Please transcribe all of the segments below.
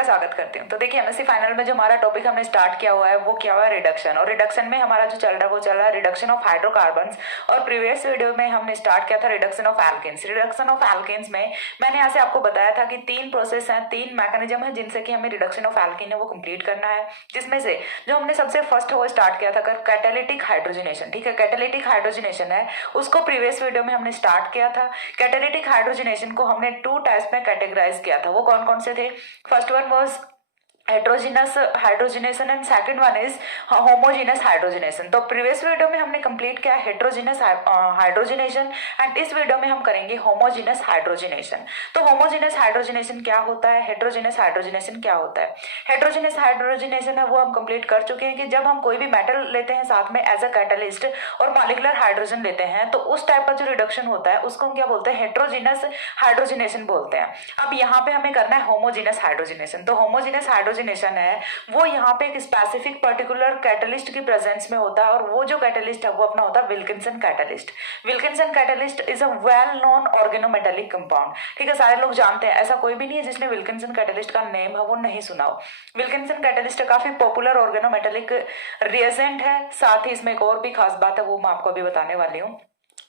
का स्वागत करती हूँ। तो देखिए एमएससी फाइनल में जो हमारा टॉपिक हमने स्टार्ट किया हुआ है वो क्या हुआ है, रिडक्शन। और रिडक्शन में हमारा जो चल रहा है वो चल रहा है रिडक्शन ऑफ हाइड्रोकार्बन्स। और प्रीवियस वीडियो में हमने स्टार्ट किया था reduction of alkenes. Reduction of alkenes में मैंने यहाँ से आपको बताया था कि 3 प्रोसेस हैं, 3 मैकेनिज्म है जिनसे कि हमें रिडक्शन ऑफ एल्कीन है वो कंप्लीट करना है। जिसमें से जो हमने सबसे फर्स्ट वो स्टार्ट किया था कैटालिटिक हाइड्रोजनेशन। ठीक है, कैटालिटिक हाइड्रोजनेशन है उसको प्रीवियस वीडियो में हमने स्टार्ट किया था। कैटालिटिक हाइड्रोजनेशन को हमने 2 टाइप्स में कैटेगराइज किया था। वो कौन कौन से थे? First one was heterogeneous hydrogenation and second one is homogeneous hydrogenation. तो प्रीवियस वीडियो में हमने कंप्लीट किया हेट्रोजीनस हाइड्रोजनेशन एंड इस वीडियो में हम करेंगे होमोजीनस हाइड्रोजनेशन। तो होमोजीनस हाइड्रोजनेशन क्या होता है, हेट्रोजीनस हाइड्रोजनेशन क्या होता है? हेट्रोजीनस हाइड्रोजनेशन है वो हम कंप्लीट कर चुके हैं कि जब हम कोई भी मेटल लेते हैं साथ में एज अ कैटलिस्ट और मॉलिक्यूलर हाइड्रोजन लेते हैं तो उस टाइप का जो रिडक्शन होता है उसको हम क्या बोलते हैं, हेट्रोजीनस हाइड्रोजनेशन बोलते हैं। अब यहाँ पे हमें करना है होमोजीनस हाइड्रोजनेशन। तो होमोजीनस हाइड्रोजनेशन है वो यहाँ पे एक स्पेसिफिक पर्टिकुलर कैटलिस्ट की प्रेजेंस में होता है और वो जो कैटलिस्ट है वो अपना होता है Wilkinson catalyst. Wilkinson catalyst is a well known organometallic compound. ठीक है, सारे लोग जानते हैं, ऐसा कोई भी नहीं है जिसने विल्किंसन कैटलिस्ट का नेम है वो नहीं सुना हो। विल्किंसन कैटलिस्ट काफी पॉपुलर ऑर्गेनोमेटेलिक रिएजेंट है। साथ ही इसमें एक और भी खास बात है वो मैं आपको अभी बताने वाली हूँ।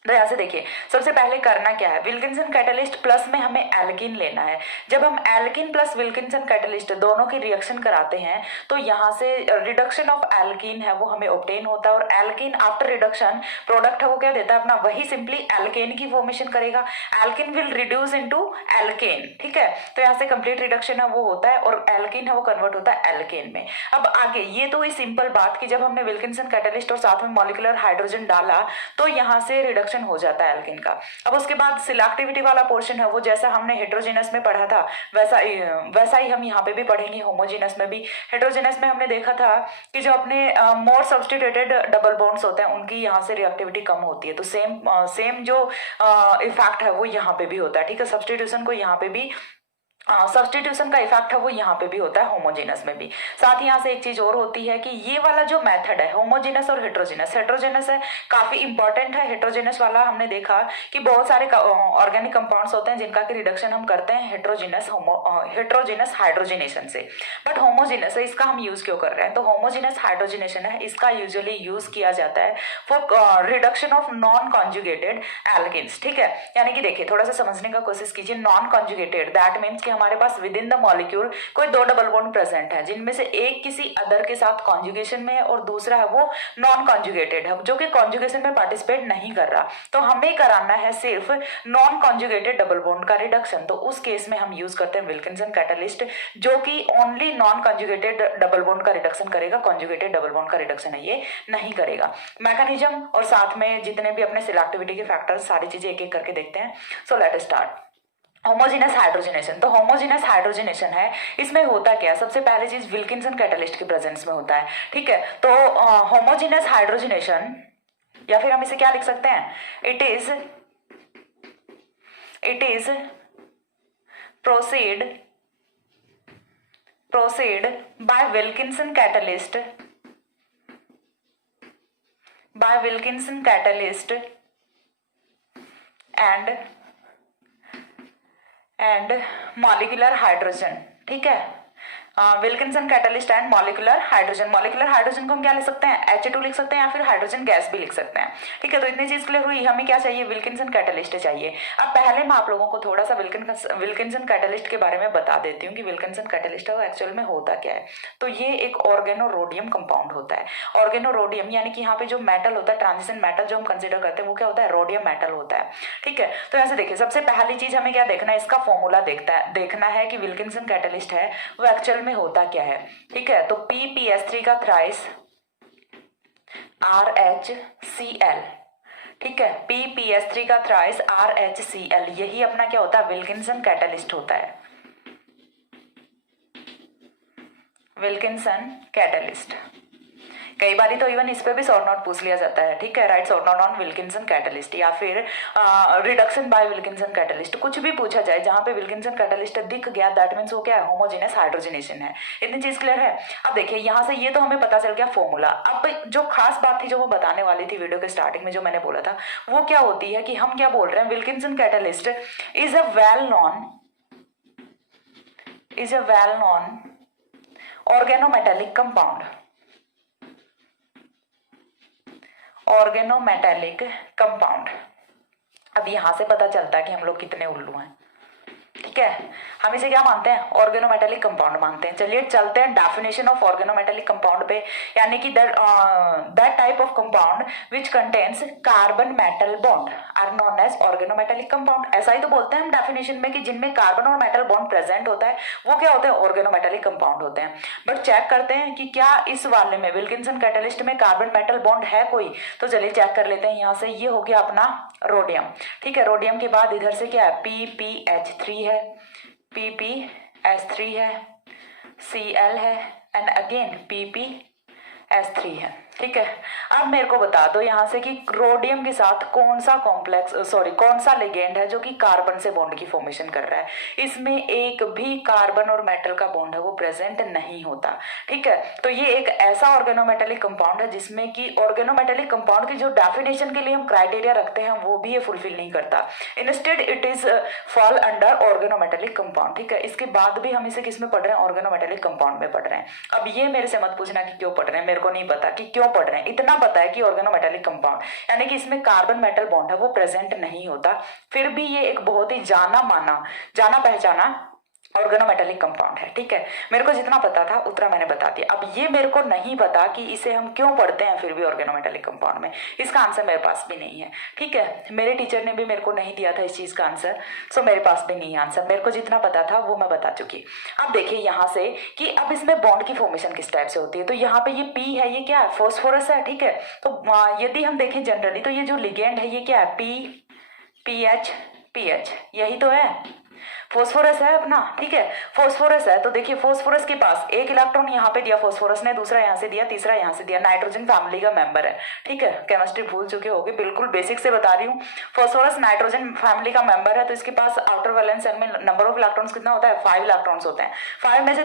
तो यहाँ से देखिए सबसे पहले करना क्या है, विल्किंसन कैटलिस्ट प्लस में हमें एल्कीन लेना है। जब हम एल्कीन प्लस विल्किंसन कैटलिस्ट दोनों की रिएक्शन कराते हैं तो यहाँ से रिडक्शन ऑफ एल्कीन है वो हमें ऑब्टेन होता है और एल्कीन आफ्टर रिडक्शन प्रोडक्ट है वो क्या देता है अपना, वही सिंपली एल्केन की फॉर्मेशन करेगा। Alkene will reduce into alkane. ठीक है, तो यहाँ से कंप्लीट रिडक्शन है वो होता है और एल्कीन है वो कन्वर्ट होता है एल्केन में। अब आगे ये तो हुई सिंपल बात कि जब हमने विल्किंसन कैटलिस्ट और साथ में मॉलिक्यूलर हाइड्रोजन डाला तो यहाँ से रिडक्शन हो जाता है एल्कीन का। अब उसके बाद सिलेक्टिविटी वाला पोर्शन है वो जैसा हमने हेट्रोजीनस में पढ़ा था वैसा ही हम यहाँ पे भी पढ़ेंगे होमोजीनस में भी। हेट्रोजीनस में हमने देखा था कि जो अपने मोर सब्स्टिट्यूटेड डबल बॉन्ड्स होते हैं उनकी यहाँ से रिएक्टिविटी कम होती है। तो सेम जो इफेक्ट है वो यहाँ पे भी होता है। ठीक है, सब्स्टिट्यूशन को यहाँ पे भी सब्स्टिट्यूशन का इफेक्ट है वो यहाँ पे भी होता है होमोजीनस में भी। साथ ही यहाँ से एक चीज और होती है कि ये वाला जो मेथड है होमोजीनस और हेट्रोजीनस, हेट्रोजीनस है काफी इंपॉर्टेंट है। हेट्रोजीनस वाला हमने देखा कि बहुत सारे ऑर्गेनिक कंपाउंड्स होते हैं जिनका की रिडक्शन हम करते हैं हेट्रोजीनस हाइड्रोजनेशन से। बट होमोजीनस है इसका हम यूज क्यों कर रहे हैं? तो होमोजीनस हाइड्रोजनेशन है इसका यूजुअली यूज किया जाता है for reduction of non conjugated alkenes. ठीक है, यानी कि देखिए थोड़ा सा समझने का कोशिश कीजिए। नॉन कॉन्जुगेटेड दैट मीन्स हमारे पास विद इन द मॉलिक्यूल कोई 2 डबल बॉन्ड प्रेजेंट है जिनमें से एक किसी अदर के साथ कॉन्जुगेशन में है और दूसरा है वो नॉन कॉन्जुगेटेड है जो कि कॉन्जुगेशन में पार्टिसिपेट नहीं कर रहा। तो हमें कराना है सिर्फ नॉन कॉन्जुगेटेड डबल बॉन्ड का रिडक्शन। तो उस केस में हम यूज करते हैं विल्किंसन कैटलिस्ट जो कि only non conjugated double bond का रिडक्शन करेगा, कॉन्जुगेटेड डबल बॉन्ड का रिडक्शन है ये नहीं करेगा। मैकेनिज्म और साथ में जितने भी अपने सिलेक्टिविटी के फैक्टर्स सारी चीजें एक एक करके देखते हैं। So let us start homogeneous hydrogenation. तो होमोजीनस हाइड्रोजनेशन है इसमें होता क्या, सबसे पहले चीज विल्किंसन कैटलिस्ट के प्रेजेंस में होता है। ठीक है, तो होमोजीनस हाइड्रोजनेशन या फिर हम इसे क्या लिख सकते हैं, it is proceed by Wilkinson catalyst and molecular hydrogen। ठीक है, Wilkinson catalyst and molecular hydrogen. Molecular hydrogen को हम क्या लिख सकते हैं, H2 लिख सकते हैं या फिर हाइड्रोजन गैस भी लिख सकते हैं। ठीक है, तो इतनी चीज क्लियर हुई। हमें क्या चाहिए, विल्किंसन कैटलिस्ट चाहिए। अब पहले मैं आप लोगों को थोड़ा सा विल्किंसन कैटलिस्ट के बारे में बता देती हूँ कि विल्किंसन कैटलिस्ट है वो एक्चुअल में होता क्या है। तो ये एक ऑर्गेनोरोडियम कंपाउंड होता है। ऑर्गेनोरोडियम यानी कि यहाँ पे जो मेटल होता है, ट्रांजिशन मेटल जो हम कंसिडर करते हैं वो क्या होता है, रोडियम मेटल होता है। ठीक है, तो यहाँ से देखिए सबसे पहली चीज हमें क्या देखना है, इसका फॉर्मूला देखना है कि विल्किंसन कैटलिस्ट है वो एक्चुअल में होता क्या है। ठीक है, तो PPS3 का थ्राइस RHCl। ठीक है, PPS3 का थ्राइस RHCl यही अपना क्या होता है, विल्किंसन कैटलिस्ट होता है, विल्किंसन कैटलिस्ट। कई बार तो इवन इस पे भी शॉर्ट नोट पूछ लिया जाता है। ठीक है, right short note on Wilkinson catalyst या फिर रिडक्शन बाय विल्किंसन कैटलिस्ट, कुछ भी पूछा जाए जहां पे विल्किंसन कैटलिस्ट दिख गया दैट मीन्स वो क्या है, होमोजेनस हाइड्रोजनेशन है। इतनी चीज क्लियर है। अब देखिए यहाँ से ये तो हमें पता चल गया फॉर्मूला। अब जो खास बात थी जो वो बताने वाली थी वीडियो के स्टार्टिंग में जो मैंने बोला था वो क्या होती है कि हम क्या बोल रहे हैं, Wilkinson catalyst is a well non is a well known organometallic compound. Organometallic compound. अब यहां से पता चलता है कि हम लोग कितने उल्लू हैं, ठीक है। हम इसे क्या मानते हैं, ऑर्गेनोमेटेलिक कंपाउंड मानते हैं। चलिए चलते हैं डेफिनेशन ऑफ ऑर्गेनोमेटेलिक कंपाउंड पे, यानी कि that type of compound which contains carbon metal bond are known as organometallic compound. ऐसा ही तो बोलते हैं हम डेफिनेशन में कि जिनमें कार्बन और मेटल बॉन्ड प्रेजेंट होता है वो क्या होते हैं, ऑर्गेनोमेटेलिक कंपाउंड होते हैं। बट चेक करते हैं कि क्या इस वाले में विल्किंसन कैटलिस्ट में कार्बन मेटल बॉन्ड है कोई, तो चलिए चेक कर लेते हैं। यहाँ से ये हो गया अपना रोडियम, ठीक है। रोडियम के बाद इधर से क्या है, PPH3 है, PPH3 है, Cl है एंड अगेन PPH3 है, ठीक है। अब मेरे को बता दो यहाँ से कि रोडियम के साथ कौन सा कौन सा लिगेंड है जो कि कार्बन से बॉन्ड की फॉर्मेशन कर रहा है। इसमें एक भी कार्बन और मेटल का बॉन्ड है वो प्रेजेंट नहीं होता, ठीक है। तो ये एक ऐसा ऑर्गेनोमेटेलिक कंपाउंड है जिसमें कि ऑर्गेनोमेटेलिक कंपाउंड की जो डेफिनेशन के लिए हम क्राइटेरिया रखते हैं वो भी ये फुलफिल नहीं करता। Instead it is fall under organometallic compound, ठीक है। इसके बाद भी हम इसे किस में पढ़ रहे हैं, ऑर्गेनोमेटेलिक कंपाउंड में पढ़ रहे हैं। अब ये मेरे से मत पूछना कि क्यों पढ़ रहे हैं, मेरे को नहीं पता कि क्यों पढ़ रहे हैं। इतना पता है कि ऑर्गेनोमेटेलिक कंपाउंड यानी कि इसमें कार्बन मेटल बॉन्ड है वो प्रेजेंट नहीं होता, फिर भी ये एक बहुत ही जाना पहचाना ऑर्गेनोमेटेलिक कंपाउंड है, ठीक है। मेरे को जितना पता था उतना मैंने बता दिया। अब ये मेरे को नहीं पता कि इसे हम क्यों पढ़ते हैं फिर भी ऑर्गेनोमेटेलिक कंपाउंड में, इसका आंसर मेरे पास भी नहीं है, ठीक है। मेरे टीचर ने भी मेरे को नहीं दिया था इस चीज का आंसर, सो मेरे पास भी नहीं है आंसर। मेरे को जितना पता था वो मैं बता चुकी। अब देखिए यहाँ से कि अब इसमें बॉन्ड की फॉर्मेशन किस टाइप से होती है। तो यहाँ पे ये पी है, ये क्या है, फॉस्फोरस है, ठीक है। तो यदि हम देखें जनरली तो ये जो लिगेंड है ये क्या है, PH यही तो है, फॉस्फोरस है अपना, ठीक है। फॉस्फोरस है तो देखिए फॉस्फोरस के पास एक इलेक्ट्रॉन यहाँ पे दिया फॉस्फोरस ने, दूसरा यहाँ से दिया, तीसरा यहाँ से दिया। नाइट्रोजन फैमिली का मेंबर है, ठीक है। केमिस्ट्री भूल चुके होगे, बिल्कुल बेसिक से बता रही हूँ। फॉस्फोरस नाइट्रोजन फैमिली का मेंबर है तो इसके पास आउटर वैलेंस शेल में नंबर ऑफ इलेक्ट्रॉन्स कितना होता है, 5 इलेक्ट्रॉन्स होते हैं। 5 में से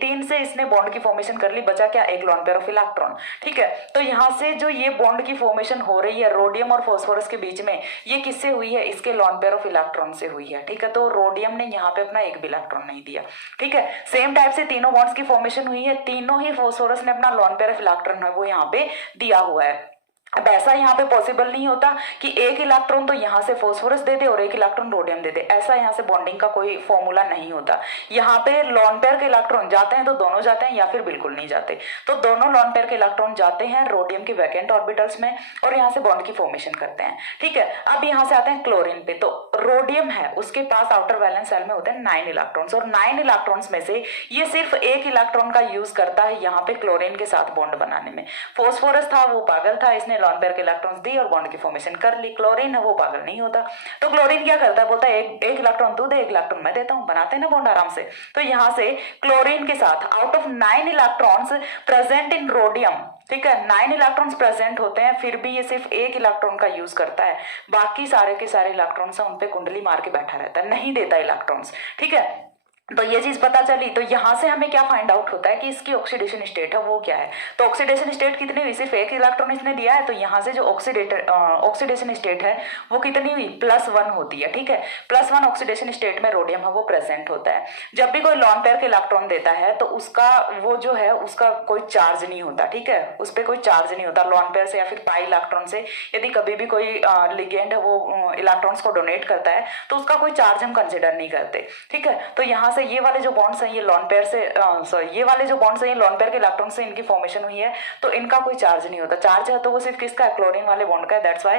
3 से इसने बॉन्ड की फॉर्मेशन कर ली, बचा क्या, एक लोन पेयर ऑफ इलेक्ट्रॉन, ठीक है। तो यहाँ से जो ये बॉन्ड की फॉर्मेशन हो रही है रोडियम और फॉस्फोरस के बीच में, ये किससे हुई है, इसके लोन पेयर ऑफ इलेक्ट्रॉन से हुई है, ठीक है। तो रोडियम ने यहाँ पे अपना एक भी इलेक्ट्रॉन नहीं दिया, ठीक है। सेम टाइप से तीनों बॉन्ड्स की फॉर्मेशन हुई है, तीनों ही फॉस्फोरस ने अपना लोन पेयर ऑफ इलेक्ट्रॉन है वो यहाँ पे दिया हुआ है। अब ऐसा यहाँ पे पॉसिबल नहीं होता कि एक इलेक्ट्रॉन तो यहाँ से फॉस्फोरस दे दे और एक इलेक्ट्रॉन रोडियम दे दे, ऐसा यहाँ से बॉन्डिंग का कोई फॉर्मूला नहीं होता। यहाँ पे लोन पेयर के इलेक्ट्रॉन जाते हैं तो दोनों जाते हैं या फिर बिल्कुल नहीं जाते, तो दोनों लोन पेयर के इलेक्ट्रॉन जाते हैं रोडियम के वैकेंट ऑर्बिटल्स में और यहाँ से बॉन्ड की फॉर्मेशन करते हैं, ठीक है। अब यहाँ से आते हैं क्लोरीन पे। तो रोडियम है उसके पास आउटर वैलेंस शेल में होते हैं 9 इलेक्ट्रॉन्स और 9 इलेक्ट्रॉन्स में से ये सिर्फ एक इलेक्ट्रॉन का यूज करता है यहाँ पे क्लोरीन के साथ बॉन्ड बनाने में। फॉस्फोरस था वो पागल था, इसने लोन पेयर के इलेक्ट्रॉन्स दी और बॉन्ड की फॉर्मेशन कर ली। क्लोरीन है वो पागल नहीं होता, तो क्लोरीन क्या करता है, बोलता है एक इलेक्ट्रॉन तू दे, एक इलेक्ट्रॉन मैं देता हूं, बनाते हैं ना बॉन्ड आराम से। तो यहां से क्लोरीन के साथ out of 9 electrons present in rhodium, ठीक है, 9 इलेक्ट्रॉन्स प्रेजेंट होते हैं, फिर भी ये सिर्फ एक इलेक्ट्रॉन का यूज करता है, बाकी सारे के सारे इलेक्ट्रॉन्स उन पे कुंडली मार के बैठा रहता है, नहीं देता इलेक्ट्रॉन्स, ठीक है। तो ये चीज पता चली। तो यहां से हमें क्या फाइंड आउट होता है कि इसकी ऑक्सीडेशन स्टेट है वो क्या है। तो ऑक्सीडेशन स्टेट कितनी हुई, सिर्फ एक इलेक्ट्रॉन इसने दिया है, तो यहां से जो ऑक्सीडेशन स्टेट है वो कितनी हुई, +1 होती है, ठीक है। +1 ऑक्सीडेशन स्टेट में रोडियम है वो प्रेजेंट होता है। जब भी कोई लोन पेयर के इलेक्ट्रॉन देता है तो उसका वो जो है उसका कोई चार्ज नहीं होता, ठीक है, उस पर कोई चार्ज नहीं होता लोन पेयर से या फिर पाई इलेक्ट्रॉन से। यदि कभी भी कोई लिगेंड है वो इलेक्ट्रॉन्स को डोनेट करता है तो उसका कोई चार्ज हम कंसिडर नहीं करते, ठीक है। तो यहाँ से ये वाले जो बॉन्ड्स हैं ये लोन पेयर से ये वाले जो बॉन्ड्स हैं ये लोन पेयर के इलेक्ट्रॉन से इनकी फॉर्मेशन हुई है, तो इनका कोई चार्ज नहीं होता। चार्ज है तो वो सिर्फ किसका है, क्लोरीन वाले बॉन्ड का है, that's why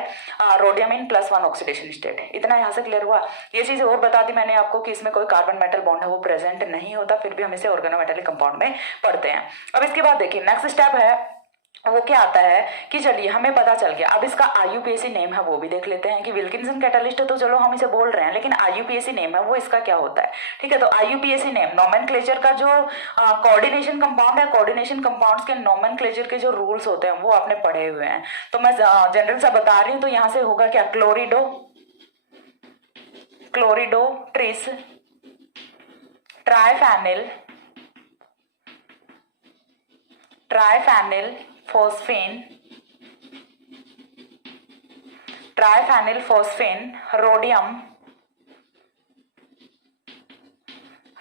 rhodium in +1 oxidation state है। इतना यहाँ से क्लियर हुआ। ये चीज और बता दी मैंने आपको कि इसमें कोई कार्बन मेटल बॉन्ड है वो प्रेजेंट नहीं होता, फिर भी हम इसे ऑर्गेनोमेटेलिक कंपाउंड में पढ़ते हैं। अब इसके बाद देखिए नेक्स्ट स्टेप है वो क्या आता है कि चलिए हमें पता चल गया। अब इसका IUPAC नेम है वो भी देख लेते हैं कि विल्किंसन कैटलिस्ट तो चलो हम इसे बोल रहे हैं, लेकिन IUPAC नेम है वो इसका क्या होता है, ठीक है। तो IUPAC नेम नोमेनक्लेचर का जो कोऑर्डिनेशन कंपाउंड है, कोऑर्डिनेशन कंपाउंड्स के नोमेनक्लेचर के जो रूल्स होते हैं वो आपने पढ़े हुए हैं, तो मैं जनरल सा बता रही हूँ। तो यहाँ से होगा क्या, क्लोरिडो ट्रिस ट्राइफेनिल फोस्फेन रोडियम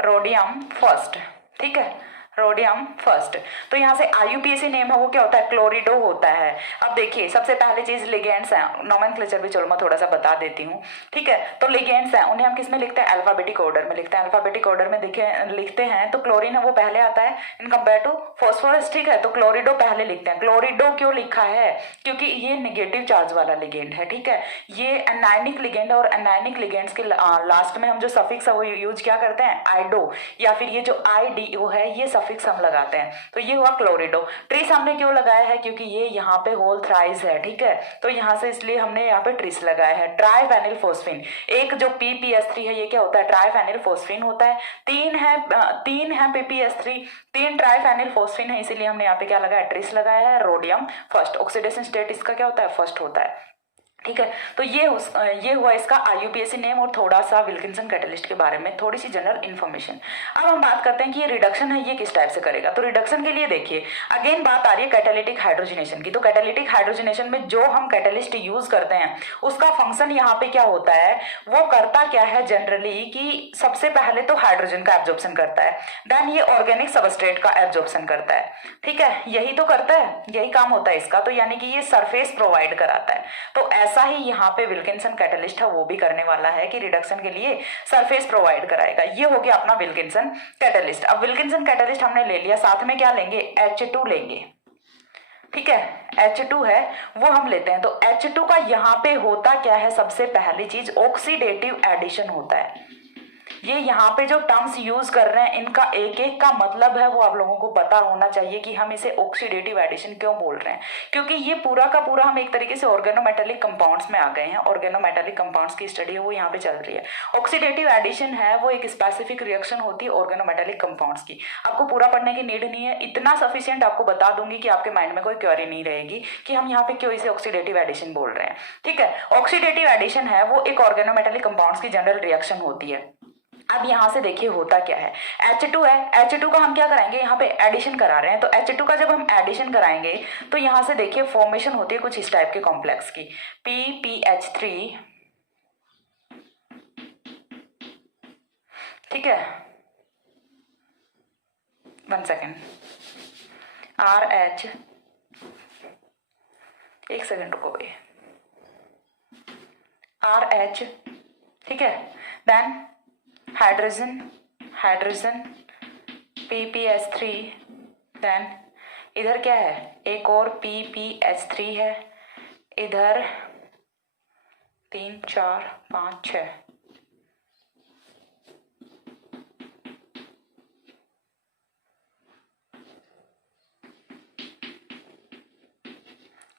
रोडियम फर्स्ट, ठीक है, रोडियम फर्स्ट। तो यहाँ से IUPAC नेम है वो क्या होता है, क्लोरिडो होता है। अब देखिए सबसे पहली चीज लिगेंड्स हैं, नोमेनक्लेचर भी चलो मैं थोड़ा सा बता देती हूँ, ठीक है। तो लिगेंड्स हैं उन्हें हम किस में लिखते हैं, अल्फाबेटिक ऑर्डर में लिखते हैं। अल्फाबेटिक ऑर्डर में लिखते हैं तो क्लोरीन है वो पहले आता है इन कंपेयर टू फॉस्फोरस, ठीक है। तो क्लोरिडो पहले लिखते हैं। क्लोरिडो क्यों लिखा है, क्योंकि ये नेगेटिव चार्ज वाला लिगेंड है, ठीक है। ये एनायनिक लिगेंड है और एनायनिक लिगेंड्स के लास्ट में हम जो सफिक्स है वो यूज क्या करते हैं, आइडो, या फिर ये जो IDO है ये सफिक्स हम लगाते हैं। तो ये हुआ क्लोरिडो। ट्रिस हमने क्यों लगाया है, क्योंकि ये यहाँ पे होल थ्राइस है, ठीक है। तो यहाँ से इसलिए हमने यहाँ पे ट्रिस लगाया है। ट्राइफेनिल फोस्फिन, एक जो PPS3 है ये क्या होता है, ट्राइफेनिल फोस्फिन होता है। तीन है PPS3, 3 ट्राइफेनिल फोस्फिन है, इसीलिए हमने यहाँ पे क्या लगाया, ट्रिस लगाया है। रोडियम फर्स्ट, ऑक्सीडेशन स्टेट इसका क्या होता है, फर्स्ट होता है, ठीक है। तो ये हुआ इसका IUPAC नेम और थोड़ा सा विल्किंसन कैटलिस्ट के बारे में थोड़ी सी जनरल इन्फॉर्मेशन। अब हम बात करते हैं कि ये रिडक्शन है ये किस टाइप से करेगा। तो रिडक्शन के लिए देखिए अगेन बात आ रही है कैटालिटिक हाइड्रोजनेशन की। तो कैटालिटिक हाइड्रोजनेशन में जो हम कैटलिस्ट यूज करते हैं उसका फंक्शन यहाँ पे क्या होता है, वो करता क्या है जनरली कि सबसे पहले तो हाइड्रोजन का एब्जॉर्प्शन करता है, देन ये ऑर्गेनिक सबस्ट्रेट का एब्जॉर्प्शन करता है, ठीक है। यही तो करता है, यही काम होता है इसका। तो यानी कि ये सरफेस प्रोवाइड कराता है। तो ऐसा ही यहाँ पे विल्किंसन कैटलिस्ट है वो भी करने वाला है कि रिडक्शन के लिए सरफेस प्रोवाइड कराएगा। ये हो गया अपना विल्किंसन कैटलिस्ट। अब विल्किंसन कैटलिस्ट हमने ले लिया, साथ में क्या लेंगे, H2 लेंगे, ठीक है। H2 है वो हम लेते हैं। तो H2 का यहाँ पे होता क्या है, सबसे पहली चीज ऑक्सीडेटिव एडिशन होता है। ये यहाँ पे जो टर्म्स यूज कर रहे हैं इनका एक एक का मतलब है वो आप लोगों को पता होना चाहिए कि हम इसे ऑक्सीडेटिव एडिशन क्यों बोल रहे हैं, क्योंकि ये पूरा का पूरा हम एक तरीके से ऑर्गेनोमेटेलिक कंपाउंड्स में आ गए हैं। ऑर्गेनोमेटेलिक कंपाउंड्स की स्टडी है वो यहाँ पे चल रही है। ऑक्सीडेटिव एडिशन है वो एक स्पेसिफिक रिएक्शन होती है ऑर्गेनोमेटेलिक कंपाउंड्स की। आपको पूरा पढ़ने की नीड नहीं है, इतना सफिशियंट आपको बता दूंगी कि आपके माइंड में कोई क्वेरी नहीं रहेगी कि हम यहाँ पे क्यों इसे ऑक्सीडेटिव एडिशन बोल रहे हैं, ठीक है। ऑक्सीडेटिव एडिशन है वो एक ऑर्गेनोमेटेलिक कंपाउंड्स की जनरल रिएक्शन होती है। अब यहां से देखिए होता क्या है, H2 है, H2 का हम क्या कराएंगे, यहाँ पे एडिशन करा रहे हैं। तो H2 का जब हम एडिशन कराएंगे तो यहां से देखिए फॉर्मेशन होती है कुछ इस टाइप के कॉम्प्लेक्स की, PPH3, ठीक है, 1 सेकेंड, RH, 1 सेकेंड रुको भाई, RH, ठीक है, देन हाइड्रोजन PPH3, देन इधर क्या है, एक और PPH3 है, इधर 3 4 5 6,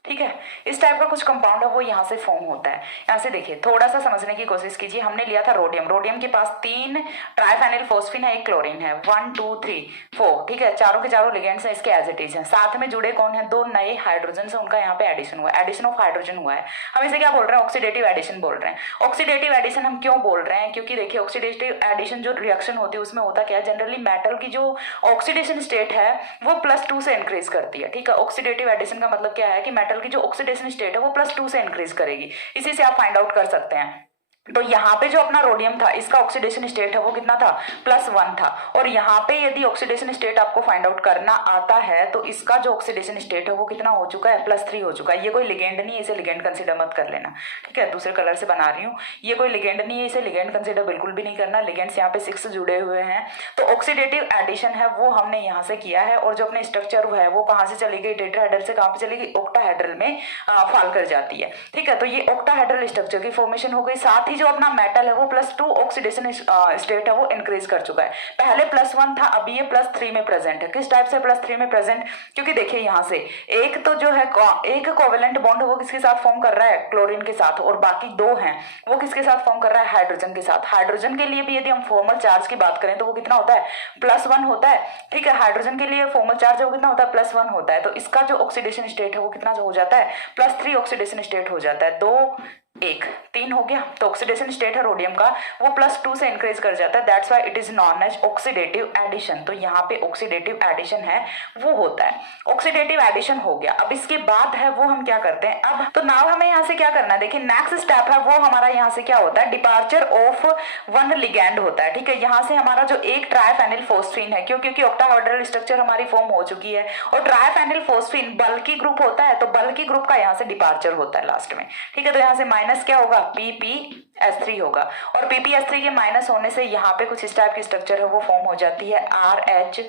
ठीक है। इस टाइप का कुछ कंपाउंड है वो यहाँ से फॉर्म होता है। यहाँ से देखिए थोड़ा सा समझने की कोशिश कीजिए। हमने लिया था रोडियम, रोडियम के पास 3 ट्राइफेनिल फोस्फिन है, एक क्लोरीन है, 1 2 3 4, ठीक है। चारों के चारों लिगेंड्स हैं इसके एज इट इज हैं। साथ में जुड़े कौन है, 2 नए हाइड्रोजन से उनका यहाँ पे एडिशन हुआ है, एडिशन ऑफ हाइड्रोजन हुआ है। हम इसे क्या बोल रहे हैं, ऑक्सीडेटिव एडिशन बोल रहे हैं। ऑक्सीडेटिव एडिशन हम क्यों बोल रहे हैं, क्योंकि देखिए ऑक्सीडेटिव एडिशन जो रिएक्शन होती है उसमें होता क्या है, जनरली मेटल की जो ऑक्सीडेशन स्टेट है वो +2 से इंक्रीज करती है, ठीक है। ऑक्सीडेटिव एडिशन का मतलब क्या है कि मेटल की जो ऑक्सीडेशन स्टेट है वो +2 से इंक्रीज करेगी। इसी से आप फाइंड आउट कर सकते हैं। तो यहाँ पे जो अपना रोडियम था इसका ऑक्सीडेशन स्टेट है वो कितना था, +1 था। और यहाँ पे यदि ऑक्सीडेशन स्टेट आपको फाइंड आउट करना आता है तो इसका जो ऑक्सीडेशन स्टेट है वो कितना हो चुका है, +3 हो चुका है। ये कोई लिगेंड नहीं है, इसे लिगेंड कंसीडर मत कर लेना, ठीक है। दूसरे कलर से बना रही हूँ, ये कोई लिगेंड नहीं है, इसे लिगेंड कंसीडर बिल्कुल भी नहीं करना। लिगेंड्स यहाँ पे 6 जुड़े हुए हैं। तो ऑक्सीडेटिव एडिशन है वो हमने यहाँ से किया है। और जो अपने स्ट्रक्चर है वो कहाँ से चली गई, टेट्राहेड्रल से कहाँ पे चली गई, ऑक्टाहेड्रल में फॉल कर जाती है, ठीक है। तो ये ऑक्टाहेड्रल स्ट्रक्चर की फॉर्मेशन हो गई। साथ ही जो अपना मेटल है वो +2 ऑक्सीडेशन स्टेट है वो इंक्रीज कर चुका है। पहले +1 था, अभी ये +3 में प्रेजेंट है। किस टाइप से +3 में प्रेजेंट, क्योंकि देखिए यहाँ से एक तो जो है एक कोवेलेंट बॉन्ड है वो किसके साथ फॉर्म कर रहा है, क्लोरीन के साथ, और बाकी 2 हैं वो किसके साथ फॉर्म कर रहा है, हाइड्रोजन के साथ। हाइड्रोजन के लिए भी यदि हम फॉर्मल चार्ज की बात करें तो वो कितना होता है, +1 होता है, ठीक है। हाइड्रोजन के लिए फॉर्मल चार्ज है वो कितना होता है, +1 होता है। तो इसका जो ऑक्सीडेशन स्टेट है वो कितना हो जाता है, +3 ऑक्सीडेशन स्टेट हो जाता है। 2 1 3 हो गया। तो ऑक्सीडेशन स्टेट है रोडियम का वो +2 से इंक्रीज कर जाता है, that's why it is known as oxidative addition. तो यहाँ पे ऑक्सीडेटिव एडिशन है वो होता है। ऑक्सीडेटिव एडिशन हो गया। अब इसके बाद है वो हम क्या करते हैं अब, तो नाउ हमें यहाँ से क्या करना है, देखिए नेक्स्ट स्टेप है वो हमारा यहाँ से क्या होता है, डिपार्चर ऑफ वन लिगैंड होता है। ठीक है, यहाँ से हमारा जो एक ट्राइफेनिल फोस्फीन है, क्योंकि ऑक्टाहेड्रल स्ट्रक्चर हमारी फॉर्म हो चुकी है और ट्राइफेनिल फोस्फीन बल्की ग्रुप होता है, तो बल्की ग्रुप का यहाँ से डिपार्चर होता है लास्ट में। ठीक है, तो यहाँ से माइनस क्या होगा, PPS3 होगा और PPS3 के माइनस होने से यहाँ पे कुछ इस टाइप की स्ट्रक्चर है वो फॉर्म हो जाती है, RH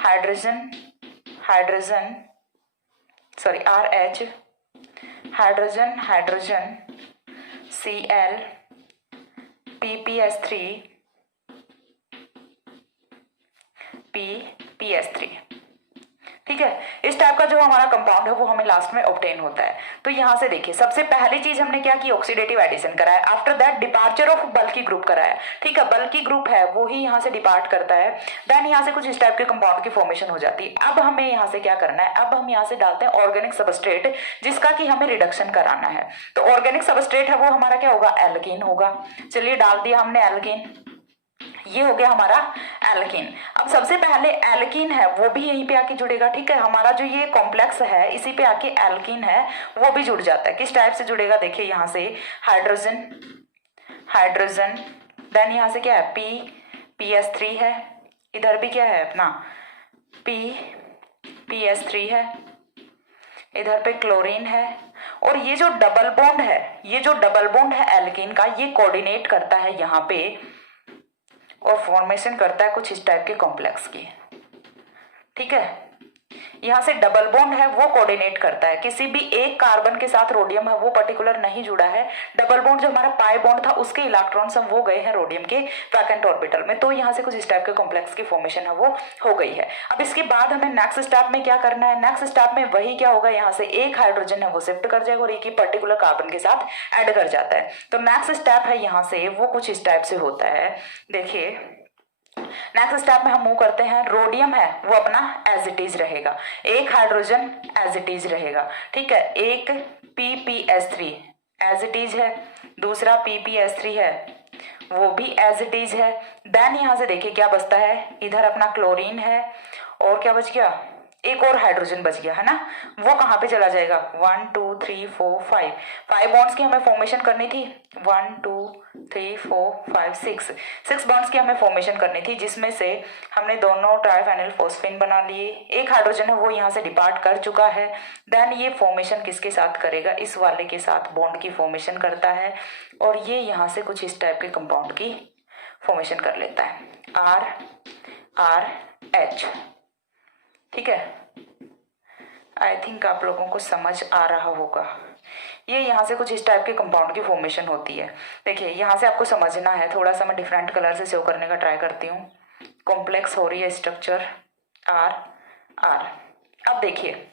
हाइड्रोजन Cl PPS3 ठीक है, इस टाइप का जो हमारा कंपाउंड है वो हमें लास्ट में ऑब्टेन होता है। तो यहाँ से देखिए सबसे पहली चीज हमने क्या की, ऑक्सीडेटिव एडिशन कराया, after that departure of bulky group कराया। ठीक है, बल्की ग्रुप है वो ही यहाँ से डिपार्ट करता है, देन यहाँ से कुछ इस टाइप के कंपाउंड की फॉर्मेशन हो जाती है। अब हमें यहाँ से क्या करना है, अब हम यहाँ से डालते हैं ऑर्गेनिक सबस्ट्रेट जिसका कि हमें रिडक्शन कराना है। तो ऑर्गेनिक सबस्ट्रेट है वो हमारा क्या होगा, एल्कीन होगा। चलिए डाल दिया हमने एल्कीन, ये हो गया हमारा एल्कीन। अब सबसे पहले एल्कीन है वो भी यहीं पे आके जुड़ेगा। ठीक है, हमारा जो ये कॉम्प्लेक्स है इसी पे आके एल्कीन है वो भी जुड़ जाता है। किस टाइप से जुड़ेगा, देखिए यहाँ से हाइड्रोजन देन यहाँ से क्या है, PS3 है, इधर भी क्या है अपना PS3 है, इधर पे क्लोरीन है और ये जो डबल बॉन्ड है एल्कीन का, ये कोऑर्डिनेट करता है यहाँ पे और फॉर्मेशन करता है कुछ इस टाइप के कॉम्प्लेक्स की। ठीक है, यहाँ से डबल बॉन्ड है वो कोऑर्डिनेट करता है, किसी भी एक कार्बन के साथ रोडियम है वो पर्टिकुलर नहीं जुड़ा है। डबल बॉन्ड जो हमारा पाई बॉन्ड था उसके इलेक्ट्रॉन्स हम वो गए हैं रोडियम के वैकेंट ऑर्बिटल में, तो यहाँ से कुछ इस टाइप के कॉम्प्लेक्स की फॉर्मेशन है वो हो गई है। अब इसके बाद हमें नेक्स्ट स्टेप में क्या करना है, नेक्स्ट स्टेप में वही क्या होगा, यहाँ से एक हाइड्रोजन है वो शिफ्ट कर जाएगा और एक ही पर्टिकुलर कार्बन के साथ ऐड कर जाता है। तो नेक्स्ट स्टेप है यहाँ से वो कुछ इस टाइप से होता है। देखिए नेक्स्ट स्टेप में हम मूव करते हैं, रोडियम है वो अपना एज इट इज रहेगा, एक हाइड्रोजन एज इट इज रहेगा। ठीक है, एक PPS3 एज इट इज है, दूसरा PPS3 है वो भी एज इट इज है। देन यहाँ से देखिए क्या बचता है, इधर अपना क्लोरीन है और क्या बच गया, एक और हाइड्रोजन बच गया है ना, वो कहाँ पे चला जाएगा, 1 2 3 4 5 बॉन्ड्स की हमें फॉर्मेशन करनी थी, 1 2 3 4 5 6 बॉन्ड्स की हमें फॉर्मेशन करनी थी, जिसमें से हमने दोनों ट्राइफेनिल फोस्फीन बना लिए। एक हाइड्रोजन है वो यहाँ से डिपार्ट कर चुका है, देन ये फॉर्मेशन किसके साथ करेगा, इस वाले के साथ बॉन्ड की फॉर्मेशन करता है और ये यहाँ से कुछ इस टाइप के कंपाउंड की फॉर्मेशन कर लेता है, RH। ठीक है, आई थिंक आप लोगों को समझ आ रहा होगा। ये यहाँ से कुछ इस टाइप के कंपाउंड की फॉर्मेशन होती है। देखिए यहाँ से आपको समझना है, थोड़ा सा मैं डिफरेंट कलर से शो करने का ट्राई करती हूँ। कॉम्प्लेक्स हो रही है स्ट्रक्चर R। अब देखिए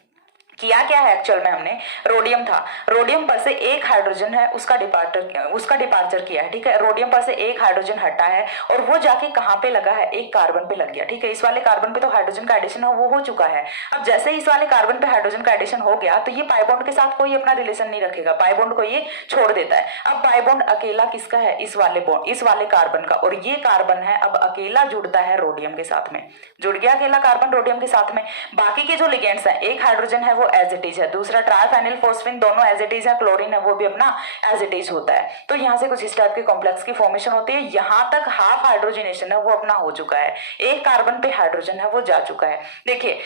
किया क्या है, एक्चुअल में हमने रोडियम था, रोडियम पर से एक हाइड्रोजन है उसका डिपार्चर किया है। ठीक है, रोडियम पर से एक हाइड्रोजन हटा है और वो जाके कहाँ पे लगा है, एक कार्बन पे लग गया। ठीक है, इस वाले कार्बन पे तो हाइड्रोजन का एडिशन है वो हो चुका है। अब जैसे ही इस वाले कार्बन पे हाइड्रोजन का एडिशन हो गया तो ये पाई बॉन्ड के साथ कोई अपना रिलेशन नहीं रखेगा, पाई बॉन्ड को ये छोड़ देता है। अब पाई बॉन्ड अकेला किसका है, इस वाले कार्बन का, और ये कार्बन है अब अकेला जुड़ता है रोडियम के साथ में, जुड़ गया अकेला कार्बन रोडियम के साथ में। बाकी के जो लिगेंड्स हैं, एक हाइड्रोजन है वो एज इट इज है, दूसरा ट्राइफेनिल फोस्फीन दोनों एज इट इज है, क्लोरीन है वो भी अपना एज इट इज होता है। तो यहाँ से कुछ इस टाइप के कॉम्प्लेक्स की फॉर्मेशन होती है। यहाँ तक हाफ हाइड्रोजनेशन है वो अपना हो चुका है, एक कार्बन पे हाइड्रोजन है वो जा चुका है। देखिए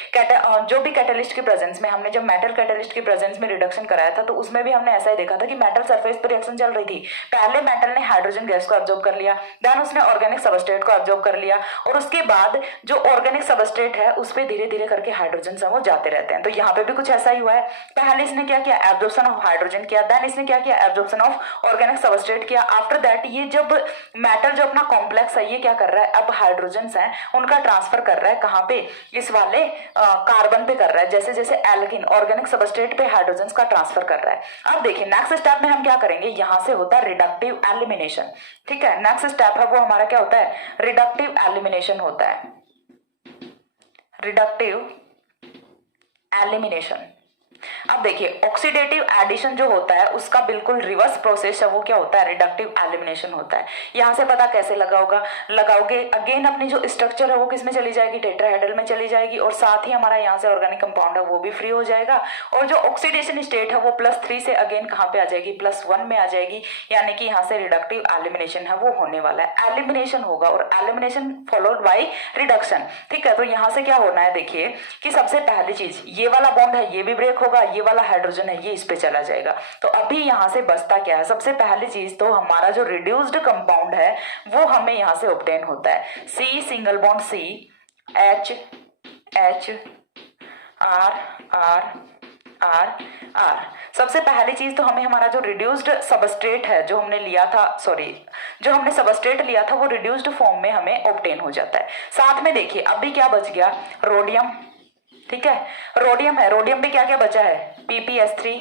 जो भी कैटलिस्ट के प्रेजेंस में, हमने जब मेटल कैटलिस्ट के प्रेजेंस में रिडक्शन कराया था तो उसमें भी हमने ऐसा ही देखा था कि मेटल सरफेस पर रिएक्शन चल रही थी। पहले मेटल ने हाइड्रोजन गैस को ऑब्जॉर्ब कर लिया, देन उसने ऑर्गेनिक सबस्ट्रेट को ऑब्जॉर्ब कर लिया और उसके बाद जो ऑर्गेनिक सबस्ट्रेट है उस पर धीरे धीरे करके हाइड्रोजन वो जाते रहते हैं। तो यहाँ पे भी कुछ ऐसा ही हुआ है, पहले इसने क्या किया, एब्जॉर्प्शन ऑफ हाइड्रोजन किया, देन इसने क्या किया, एब्जॉर्प्शन ऑफ ऑर्गेनिक सबस्ट्रेट किया। आफ्टर दैट ये जब मेटल जो अपना कॉम्प्लेक्स है ये क्या कर रहा है, अब हाइड्रोजन्स हैं उनका ट्रांसफर कर रहा है कहाँ पे, इस वाले कार्बन पे कर रहा है, जैसे जैसे एल्कीन ऑर्गेनिक सबस्ट्रेट पे हाइड्रोजन्स का ट्रांसफर कर रहा है। अब देखिए नेक्स्ट स्टेप में हम क्या करेंगे, यहाँ से होता है रिडक्टिव एलिमिनेशन। ठीक है, नेक्स्ट स्टेप है वो हमारा क्या होता है, रिडक्टिव एलिमिनेशन होता है, रिडक्टिव एलिमिनेशन। अब देखिए ऑक्सीडेटिव एडिशन जो होता है उसका बिल्कुल रिवर्स प्रोसेस है, वो क्या होता है, रिडक्टिव एलिमिनेशन होता है। यहां से पता कैसे लगाओगे, अगेन अपनी जो स्ट्रक्चर है वो किस में चली जाएगी, टेट्राहेड्रल में चली जाएगी, और साथ ही हमारा यहाँ से ऑर्गेनिक कंपाउंड है वो भी फ्री हो जाएगा, और जो ऑक्सीडेशन स्टेट है वो +3 से अगेन कहाँ पे आ जाएगी, +1 में आ जाएगी, यानी कि यहाँ से रिडक्टिव एलिमिनेशन है वो होने वाला है। एलिमिनेशन होगा और एलिमिनेशन फॉलोड बाय रिडक्शन, ठीक है। तो यहाँ से क्या होना है, देखिए कि सबसे पहली चीज ये वाला बॉन्ड है ये भी ब्रेक होगा, ये वाला हाइड्रोजन है ये इस पे चला जाएगा। तो अभी यहाँ से बचता क्या है, सबसे पहली चीज तो हमारा जो रिड्यूस्ड कंपाउंड है वो हमें यहाँ से ऑब्टेन होता है, C single bond C H H R R R R। सबसे पहली चीज तो हमें हमारा जो रिड्यूस्ड सबस्ट्रेट है जो हमने लिया था, जो हमने सबस्ट्रेट लिया था वो रिड्यूस्ड फॉर्म में हमें ऑब्टेन हो जाता है। साथ में देखिए अभी क्या बच गया, रोडियम, ठीक है, रोडियम है, रोडियम पे क्या क्या बचा है, PPS3,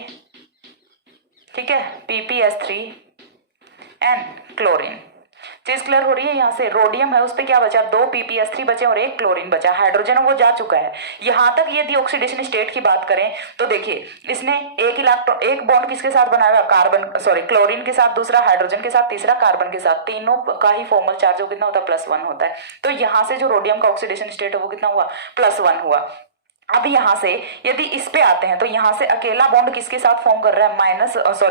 ठीक है, PPS3 एंड क्लोरीन। चीज क्लियर हो रही है। यहाँ से रोडियम है उस पे क्या बचा, 2 PPS3 बचे और 1 क्लोरीन बचा, हाइड्रोजन वो जा चुका है। यहां तक यदि ऑक्सीडेशन स्टेट की बात करें तो देखिए इसने एक बॉन्ड किसके साथ बनाया हुआ, क्लोरीन के साथ, दूसरा हाइड्रोजन के साथ, तीसरा कार्बन के साथ, तीनों का ही फॉर्मल चार्ज वो कितना होता है, +1 होता है। तो यहाँ से जो रोडियम का ऑक्सीडेशन स्टेट है वो कितना हुआ, +1 हुआ। अब यहाँ से यदि इस पे आते हैं तो यहाँ से अकेला बॉन्ड किसके साथ फॉर्म कर रहा है,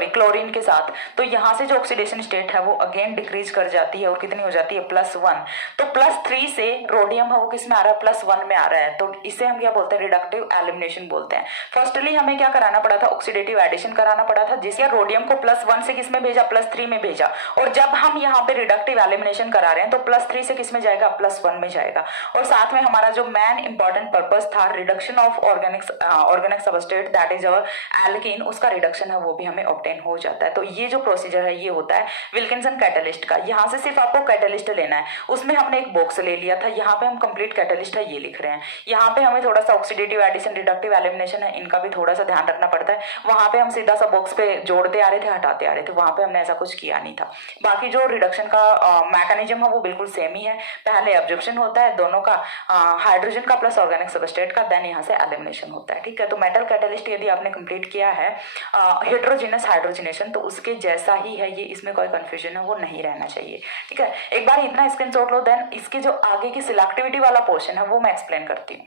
क्लोरीन के साथ, तो यहाँ से जो ऑक्सीडेशन स्टेट है वो अगेन डिक्रीज कर जाती है और कितनी हो जाती है, +1। तो +3 से रोडियम है वो किस में आ रहा है, +1 में आ रहा है। तो इसे हम क्या बोलते हैं, रिडक्टिव एलिमिनेशन बोलते हैं। फर्स्टली हमें क्या कराना पड़ा था, ऑक्सीडेटिव एडिशन कराना पड़ा था, जिसके रोडियम को +1 से किस में भेजा, +3 में भेजा, और जब हम यहाँ पे रिडक्टिव एलिमिनेशन करा रहे हैं तो +3 से किस में जाएगा, +1 में जाएगा। और साथ में हमारा जो मेन इंपॉर्टेंट पर्पज था reduction of organic substrate that is our alkene, उसका रिडक्शन है वो भी हमें ऑब्टेन हो जाता है। तो ये जो प्रोसीजर है ये होता है विल्किंसन कैटलिस्ट का। यहाँ से सिर्फ आपको कैटलिस्ट लेना है, उसमें हमने एक बॉक्स ले लिया था, यहाँ पे हम कंप्लीट कैटलिस्ट है ये लिख रहे हैं। यहाँ पे हमें थोड़ा सा ऑक्सीडेटिव एडिशन, रिडक्टिव एलिमिनेशन है, इनका भी थोड़ा सा ध्यान रखना पड़ता है। वहां पे हम सीधा सा बॉक्स पे जोड़ते आ रहे थे, हटाते आ रहे थे, वहां पे हमने ऐसा कुछ किया नहीं था। बाकी जो रिडक्शन का मैकेनिज्म है वो बिल्कुल सेम ही है। पहले एब्जॉर्प्शन होता है दोनों का, हाइड्रोजन का प्लस ऑर्गेनिक सबस्ट्रेट का, देन यहाँ से एलिमिनेशन होता है, ठीक है। तो मेटल कैटलिस्ट यदि आपने कंप्लीट किया है हेटेरोजेनस हाइड्रोजनेशन, तो उसके जैसा ही है ये, इसमें कोई कंफ्यूजन है वो नहीं रहना चाहिए, ठीक है। एक बार इतना स्क्रीनशॉट लो, देन इसके जो आगे की सिलेक्टिविटी वाला पोर्शन है वो मैं एक्सप्लेन करती हूँ।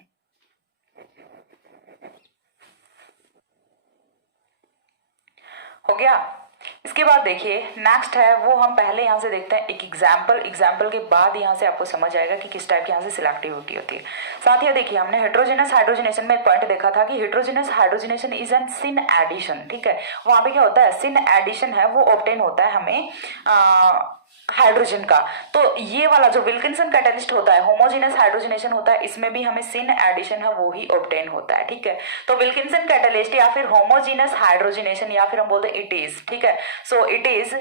हो गया। इसके बाद देखिए नेक्स्ट है वो हम पहले यहाँ से देखते हैं एक एग्जाम्पल के बाद यहाँ से आपको समझ आएगा कि किस टाइप की यहाँ से सिलेक्टिविटी होती है। साथ ही देखिए हमने हेटेरोजेनस हाइड्रोजनेशन में एक पॉइंट देखा था कि heterogeneous hydrogenation is an syn addition, ठीक है। वहां पे क्या होता है, सिन एडिशन है वो ऑब्टेन होता है हमें हाइड्रोजन का। तो ये वाला जो विल्किंसन कैटलिस्ट होता है, होमोजेनस हाइड्रोजनेशन होता है, इसमें भी हमें सिन एडिशन है वो ही ऑब्टेन होता है, ठीक है। तो विल्किंसन कैटलिस्ट या फिर होमोजेनस हाइड्रोजनेशन या फिर हम बोलते हैं इट इज, ठीक है। So it is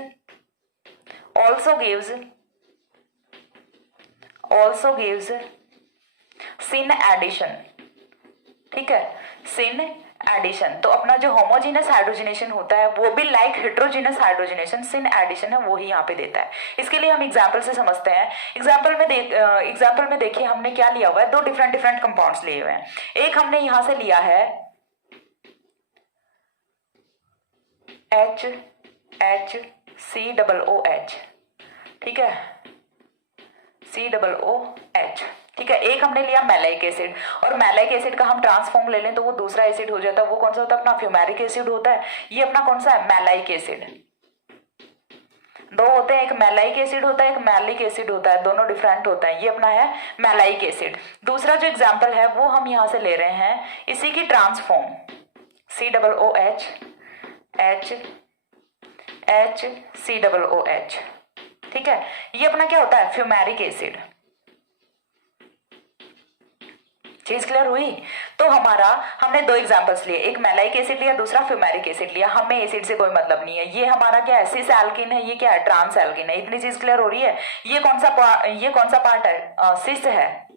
also gives syn addition, ठीक है, सिन एडिशन। तो अपना जो होमोजेनस हाइड्रोजनेशन होता है वो भी like heterogeneous hydrogenation syn addition है वो ही यहाँ पे देता है। इसके लिए हम एग्जांपल से समझते हैं। एग्जांपल में देखिए हमने क्या लिया हुआ है, दो डिफरेंट कंपाउंड्स लिए हुए हैं। एक हमने यहां से लिया है COOH, ठीक है, COOH, ठीक है। एक हमने लिया मैलाइक एसिड, और मैलाइक एसिड का हम ट्रांसफॉर्म ले लें तो वो दूसरा एसिड हो जाता है। वो कौन सा होता है, अपना फ्यूमेरिक एसिड होता है। ये अपना कौन सा है, मैलाइक एसिड। दो होते हैं, एक मैलाइक एसिड होता है, एक मैलिक एसिड होता है, दोनों डिफरेंट होता है। ये अपना है मैलाइक एसिड। दूसरा जो एग्जाम्पल है वो हम यहां से ले रहे हैं इसी की ट्रांसफॉर्म COOH COOH, ठीक है। ये अपना क्या होता है, फ्यूमेरिक एसिड। चीज क्लियर हुई। तो हमारा हमने दो एग्जांपल्स लिए, एक मैलाइक एसिड लिया, दूसरा फ्यूमेरिक एसिड लिया। हमें एसिड से कोई मतलब नहीं है। ये हमारा क्या है, सिस एल्किन है, ये क्या है, ट्रांस एल्किन है। इतनी चीज क्लियर हो रही है। ये कौन सा पार्ट है, सिस है,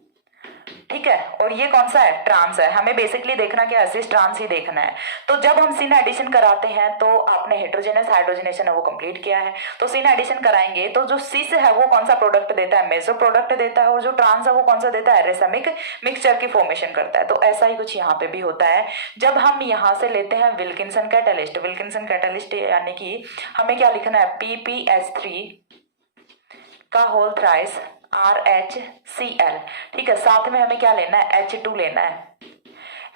ठीक है, और ये कौन सा है, ट्रांस है। हमें बेसिकली देखना क्या है, सिस ट्रांस ही देखना है। तो जब हम सिन एडिशन कराते हैं तो आपने हेट्रोजेनस हाइड्रोजनेशन है वो कंप्लीट किया है, तो सिन एडिशन कराएंगे तो जो सिस है वो कौन सा प्रोडक्ट देता है, मेसो प्रोडक्ट देता है, और जो ट्रांस है वो कौन सा देता है, रेसमिक मिक्सचर की फॉर्मेशन करता है। तो ऐसा ही कुछ यहाँ पे भी होता है। जब हम यहाँ से लेते हैं विल्किंसन कैटलिस्ट, विल्किंसन कैटलिस्ट यानी कि हमें क्या लिखना है, PPS3 का होल थ्राइस RHCl, ठीक है। साथ में हमें क्या लेना है, H2 लेना है।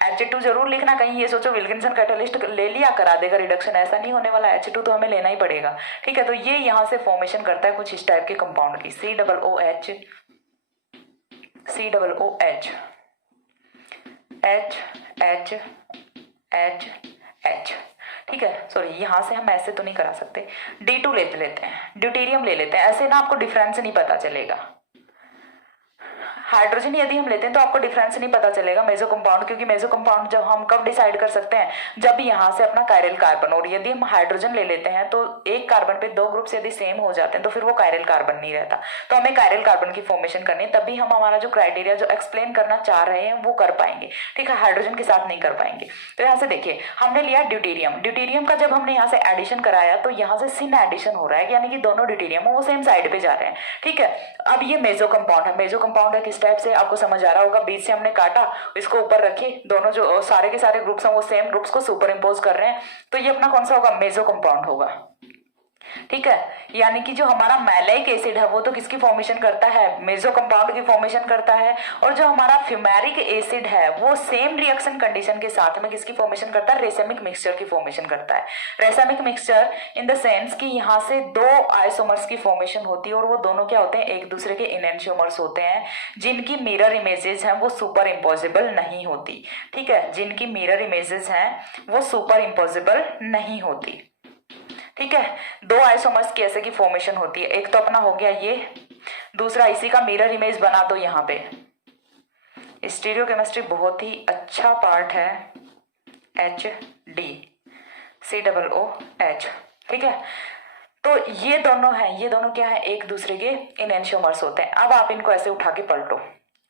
H2 जरूर लिखना, कहीं ये सोचो विल्किंसन कैटलिस्ट ले लिया करा देगा रिडक्शन, ऐसा नहीं होने वाला। H2 तो हमें लेना ही पड़ेगा, ठीक है। तो ये यहाँ से फॉर्मेशन करता है कुछ इस टाइप के कंपाउंड की, COOH H, ठीक है। सॉरी, यहाँ से हम ऐसे तो नहीं करा सकते, D2 लेते हैं, ड्यूटेरियम ले लेते हैं। ऐसे ना आपको डिफरेंस नहीं पता चलेगा। हाइड्रोजन यदि हम लेते हैं तो आपको डिफरेंस नहीं पता चलेगा मेसो कंपाउंड, क्योंकि मेसो कंपाउंड जब हम कब डिसाइड कर सकते हैं, जब यहाँ से अपना कायरल कार्बन, और यदि हम हाइड्रोजन ले लेते हैं तो एक कार्बन पे दो ग्रुप्स यदि सेम हो जाते हैं तो फिर वो कायरल कार्बन नहीं रहता। तो हमें कायरल कार्बन की फॉर्मेशन करनी है, तभी हम हमारा जो क्राइटेरिया जो एक्सप्लेन करना चाह रहे हैं वो कर पाएंगे, ठीक है। हाइड्रोजन के साथ नहीं कर पाएंगे। तो यहाँ से देखिए, हमने लिया ड्यूटेरियम, ड्यूटेरियम का जब हमने यहाँ से एडिशन कराया तो यहाँ से सिन एडिशन हो रहा है, यानी कि दोनों ड्यूटेरियम वो सेम साइड पे जा रहे हैं, ठीक है। अब ये मेसो कंपाउंड है, मेसो कंपाउंड है किस टाइप से आपको समझ आ रहा होगा, बीच से हमने काटा, इसको ऊपर रखे, दोनों जो सारे के सारे ग्रुप्स हैं वो सेम ग्रुप्स को सुपर इम्पोज कर रहे हैं, तो ये अपना कौन सा होगा, मेसो कंपाउंड होगा, ठीक है। यानी कि जो हमारा मैलाइक एसिड है वो तो किसकी फॉर्मेशन करता है, मेसो कंपाउंड की फॉर्मेशन करता है, और जो हमारा फ्यूमेरिक एसिड है वो सेम रिएक्शन कंडीशन के साथ में किसकी फॉर्मेशन करता है, रेसमिक मिक्सचर की फॉर्मेशन करता है। Racemic mixture in the sense कि यहाँ से दो आइसोमर्स की फॉर्मेशन होती है, और वो दोनों क्या होते हैं, एक दूसरे के इनएंशियोमर्स होते हैं, जिनकी मिरर इमेजेस हैं वो सुपर इम्पोजिबल नहीं होती, ठीक है। जिनकी मिरर इमेजेस हैं वो सुपर इम्पोजिबल नहीं होती, ठीक है। दो आइसोमर्स की ऐसे की फॉर्मेशन होती है, एक तो अपना हो गया ये, दूसरा इसी का मिरर इमेज बना दो यहाँ पे। स्टीरियोकेमिस्ट्री बहुत ही अच्छा पार्ट है, HDCOOH, ठीक है। तो ये दोनों हैं, ये दोनों क्या है, एक दूसरे के इनएंशियोमर्स होते हैं। अब आप इनको ऐसे उठा के पलटो,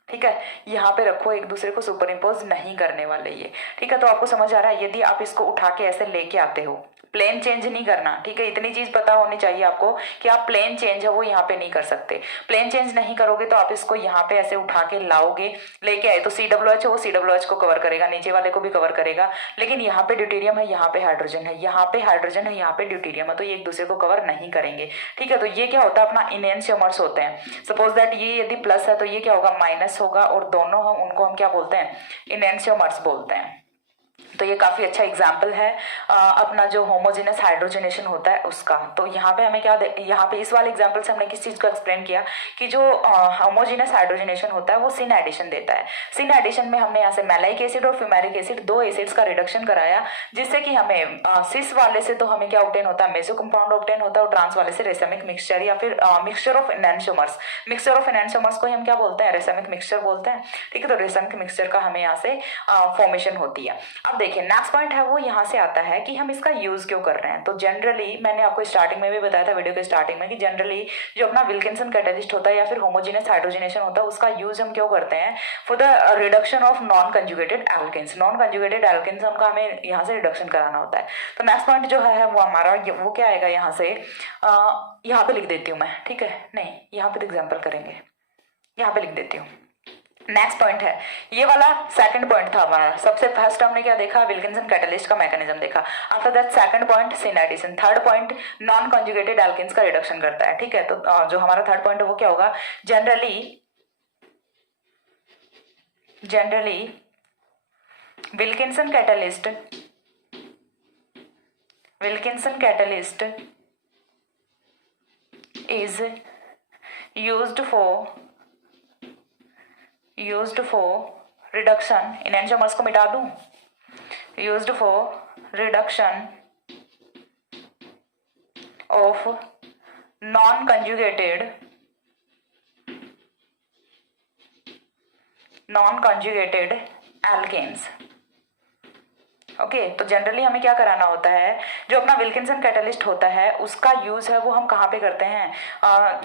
ठीक है, यहाँ पे रखो, एक दूसरे को सुपर इम्पोज नहीं करने वाले ये, ठीक है। तो आपको समझ आ रहा है, यदि आप इसको उठा के ऐसे लेके आते हो, प्लेन चेंज नहीं करना, ठीक है। इतनी चीज पता होनी चाहिए आपको कि आप प्लेन चेंज है वो यहाँ पे नहीं कर सकते। प्लेन चेंज नहीं करोगे तो आप इसको यहाँ पे ऐसे उठा के लाओगे, लेके आए तो COOH वो COOH को कवर करेगा, नीचे वाले को भी कवर करेगा, लेकिन यहाँ पे ड्यूटेरियम है, यहाँ पे हाइड्रोजन है, यहाँ पे हाइड्रोजन है, यहाँ पे ड्यूटेरियम है, तो ये एक दूसरे को कवर नहीं करेंगे, ठीक है। तो ये क्या होता है, अपना इनएंशियोमर्स होते हैं। सपोज दैट ये यदि प्लस है तो ये क्या होगा, माइनस होगा, और दोनों हम उनको हम क्या बोलते हैं, इनएंशियोमर्स बोलते हैं। तो ये काफी अच्छा एग्जाम्पल है अपना जो होमोजेनस हाइड्रोजनेशन होता है उसका। तो यहाँ पे हमें क्या, यहाँ पे इस वाले एग्जाम्पल से हमने किस चीज को एक्सप्लेन किया कि जो होमोजेनस हाइड्रोजनेशन होता है वो सिन एडिशन देता है। सिन एडिशन में हमने यहाँ से मैलाइक एसिड और फ्यूमेरिक एसिड, दो एसिड्स का रिडक्शन कराया, जिससे कि हमें सिस वाले से तो हमें क्या ऑब्टेन होता है, मेसो कंपाउंड ऑब्टेन होता है, और ट्रांस वाले से रेसमिक मिक्सचर या फिर मिक्सचर ऑफ एनैंशियोमर्स। मिक्सचर ऑफ एनैंशियोमर्स को हम क्या बोलते हैं, रेसमिक मिक्सचर बोलते हैं, ठीक है। तो रेसमिक मिक्सचर का हमें यहाँ से फॉर्मेशन होती है। अब देखिए नेक्स्ट पॉइंट है वो यहाँ से आता है कि हम इसका यूज क्यों कर रहे हैं। तो जनरली मैंने आपको स्टार्टिंग में भी बताया था, वीडियो के स्टार्टिंग में, कि जनरली जो अपना विल्किंसन कैटलिस्ट होता है या फिर होमोजेनस हाइड्रोजनेशन होता है उसका यूज हम क्यों करते हैं, for the reduction of non conjugated alkenes. Non conjugated alkenes हमका हमें यहाँ से रिडक्शन कराना होता है। तो नेक्स्ट पॉइंट जो है वो हमारा वो क्या आएगा, यहाँ से यहाँ पे लिख देती हूँ मैं, ठीक है, नहीं यहाँ पे तो एग्जाम्पल करेंगे, यहाँ पे लिख देती हूँ। नेक्स्ट पॉइंट है ये वाला, सेकंड पॉइंट था हमारा। सबसे फर्स्ट हमने क्या देखा, विल्किंसन कैटलिस्ट का मैकेनिज्म देखा। After that second point syn addition, third point non conjugated alkenes का रिडक्शन करता है, ठीक है। तो जो हमारा थर्ड पॉइंट है वो क्या होगा, generally Wilkinson catalyst is used for reduction, इनएंशियोमर्स को मिटा दूं, used for reduction of non-conjugated alkanes, okay तो जनरली हमें क्या कराना होता है, जो अपना विल्किंसन कैटलिस्ट होता है उसका यूज है वो हम कहाँ पे करते हैं,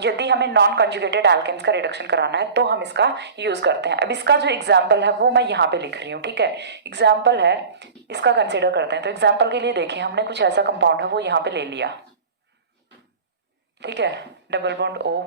यदि हमें नॉन कंजुगेटेड एल्केन्स का रिडक्शन कराना है तो हम इसका यूज करते हैं। अब इसका जो एग्जाम्पल है वो मैं यहाँ पे लिख रही हूँ, ठीक है, एग्जाम्पल है इसका कंसिडर करते हैं। तो एग्जाम्पल के लिए देखिए, हमने कुछ ऐसा कंपाउंड है वो यहाँ पे ले लिया, ठीक है, डबल बॉन्ड O,